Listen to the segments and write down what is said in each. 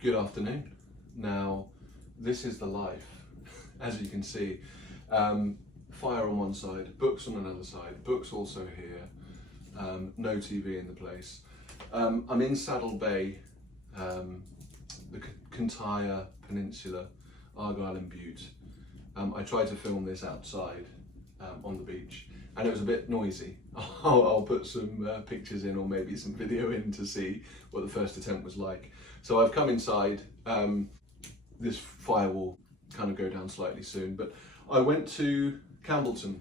Good afternoon. Now, this is the life, as you can see. Fire on one side, books on another side, books also here, no TV in the place. I'm in Saddell Bay, the Kintyre Peninsula, Argyll and Bute. I tried to film this outside on the beach, and it was a bit noisy. I'll put some pictures in, or maybe some video in, to see what the first attempt was like. So I've come inside. This fire will kind of go down slightly soon, but I went to Campbeltown,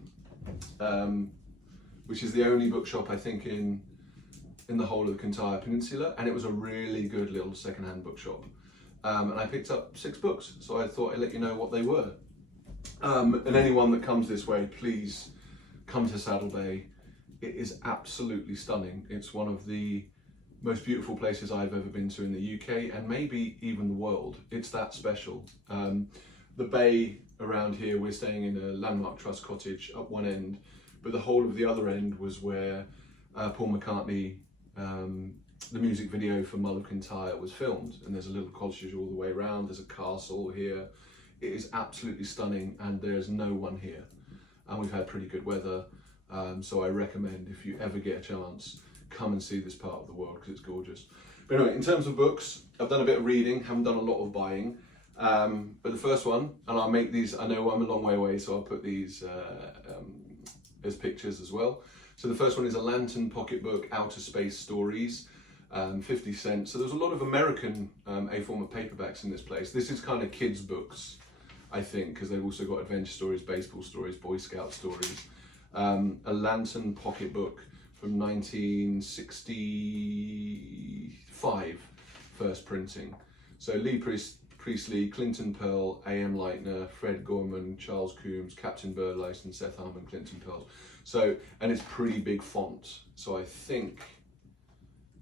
which is the only bookshop I think in the whole of the Kintyre Peninsula, and it was a really good little second-hand bookshop. And I picked up 6 books, so I thought I'd let you know what they were. And anyone that comes this way, please come to Saddell Bay. It is absolutely stunning. It's one of the most beautiful places I've ever been to in the UK, and maybe even the world. It's that special. The bay around here, we're staying in a landmark trust cottage up one end, but the whole of the other end was where Paul McCartney, the music video for Mull of Kintyre, was filmed. And there's a little cottage all the way around. There's a castle here. It is absolutely stunning, and there's no one here. And we've had pretty good weather, so I recommend, if you ever get a chance, come and see this part of the world, because it's gorgeous. But anyway, in terms of books, I've done a bit of reading, haven't done a lot of buying. But the first one, and I'll make these, I know I'm a long way away, so I'll put these as pictures as well. So the first one is a Lantern pocketbook, Outer Space Stories, 50 cents. So there's a lot of American A-format paperbacks in this place. This is kind of kids' books, I think, because they've also got adventure stories, baseball stories, Boy Scout stories. A Lantern pocketbook from 1965, first printing. So Lee Priestley, Clinton Pearl, A.M. Leitner, Fred Gorman, Charles Coombs, Captain Burleigh, and Seth Harmon, Clinton Pearl. So, and it's pretty big font. So I think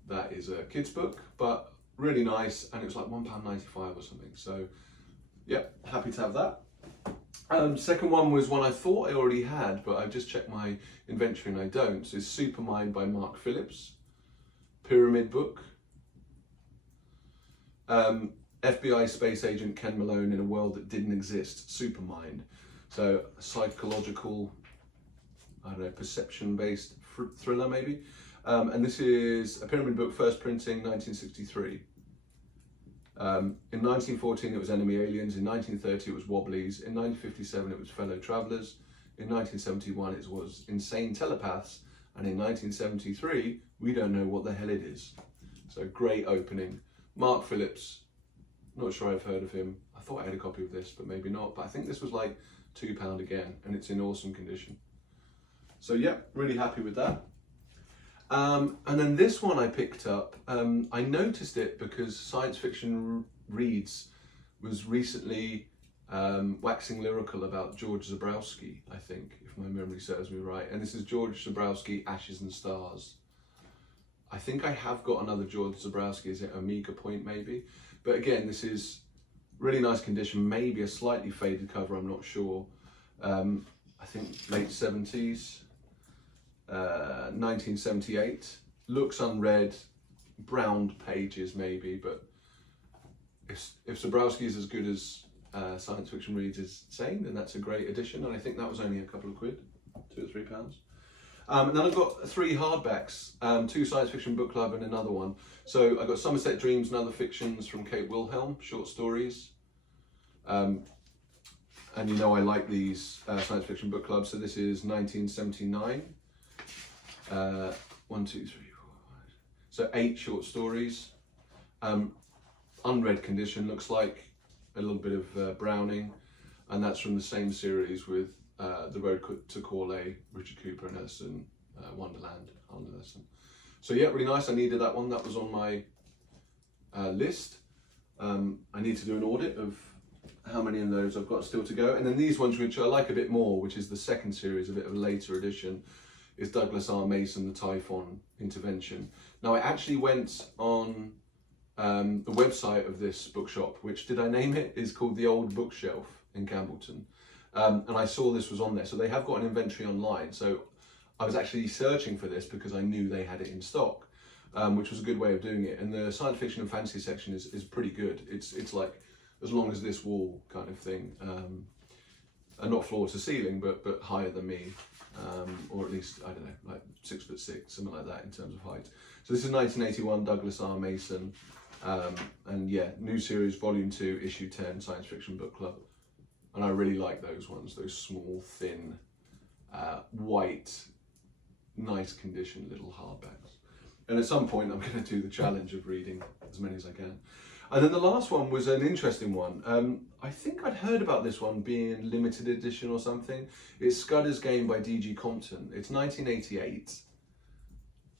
that is a kid's book, but really nice. And it was like £1.95 or something. So yeah, happy to have that. Second one was one I thought I already had, but I've just checked my inventory and I don't. So it's Supermind by Mark Phillips, Pyramid book. FBI space agent Ken Malone in a world that didn't exist, Supermind. So psychological, I don't know, perception-based thriller maybe. And this is a Pyramid book, first printing 1963. In 1914 it was Enemy Aliens, in 1930 it was Wobblies, in 1957 it was Fellow Travellers, in 1971 it was Insane Telepaths, and in 1973 we don't know what the hell it is. So great opening. Mark Phillips, not sure I've heard of him. I thought I had a copy of this, but maybe not. But I think this was like £2 again, and it's in awesome condition. So yeah, really happy with that. And then this one I picked up, I noticed it because Science Fiction Reads was recently waxing lyrical about George Zebrowski, I think, if my memory serves me right. And this is George Zebrowski, Ashes and Stars. I think I have got another George Zebrowski, is it Omega Point maybe? But again, this is really nice condition, maybe a slightly faded cover, I'm not sure. I think late 70s. 1978, looks unread, browned pages maybe, but if Zebrowski is as good as Science Fiction Reads is saying, then that's a great addition, and I think that was only a couple of quid, £2 or £3. And then I've got 3 hardbacks, 2 Science Fiction Book Club and another one. So I've got Somerset Dreams and Other Fictions from Kate Wilhelm, short stories. And you know I like these Science Fiction Book Clubs, so this is 1979. 1, 2, 3, 4, 5. So 8 short stories. Unread condition, looks like a little bit of Browning, and that's from the same series with The Road to Calais, Richard Cooper and Ellison, Wonderland, Ellison. So yeah, really nice. I needed that one. That was on my list. I need to do an audit of how many of those I've got still to go. And then these ones, which I like a bit more, which is the second series, a bit of a later edition, is Douglas R. Mason, The Typhon Intervention. Now I actually went on the website of this bookshop, which, did I name it, is called The Old Bookshelf in Campbeltown. And I saw this was on there. So they have got an inventory online. So I was actually searching for this because I knew they had it in stock. which was a good way of doing it. And the science fiction and fantasy section is pretty good. It's like as long as this wall kind of thing, and not floor to ceiling, but higher than me, or at least, I don't know, like 6'6", something like that in terms of height. So this is 1981, Douglas R. Mason, and yeah, new series, volume 2, issue 10, Science Fiction Book Club. And I really like those ones, those small, thin, white, nice condition little hardbacks. And at some point I'm going to do the challenge of reading as many as I can. And then the last one was an interesting one. I think I'd heard about this one being limited edition or something. It's Scudder's Game by D.G. Compton. It's 1988.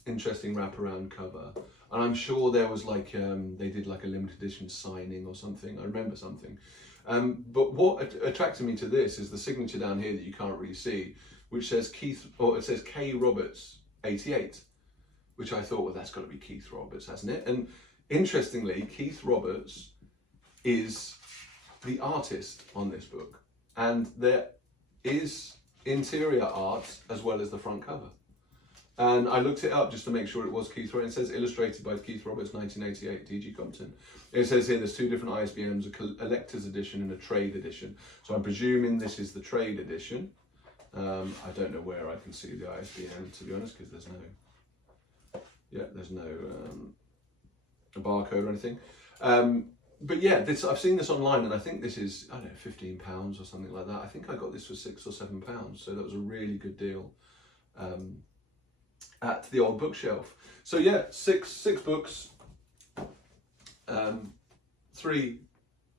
Interesting wraparound cover. And I'm sure there was like, they did like a limited edition signing or something. I remember something. But what attracted me to this is the signature down here that you can't really see, which says it says K. Roberts 88, which I thought, well, that's got to be Keith Roberts, hasn't it? And interestingly, Keith Roberts is the artist on this book, and there is interior art as well as the front cover. And I looked it up just to make sure it was Keith Roberts. It says illustrated by Keith Roberts, 1988, D.G. Compton. It says here there's two different ISBNs, a collector's edition and a trade edition. So I'm presuming this is the trade edition. I don't know where I can see the ISBN, to be honest, because there's no a barcode or anything. But yeah, I've seen this online, and I think this is, I don't know, £15 or something like that. I think I got this for £6 or £7, so that was a really good deal at the old bookshelf. So yeah, six books, 3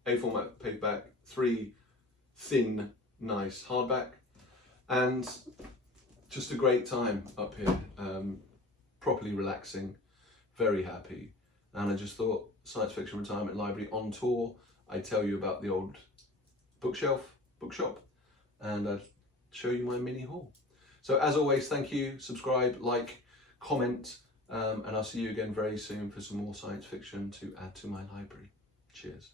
A format paperback, 3 thin, nice hardback, and just a great time up here. Properly relaxing, very happy. And I just thought, Science Fiction Retirement Library on tour, I'd tell you about the old bookshop, and I'd show you my mini haul. So as always, thank you, subscribe, like, comment, and I'll see you again very soon for some more science fiction to add to my library. Cheers.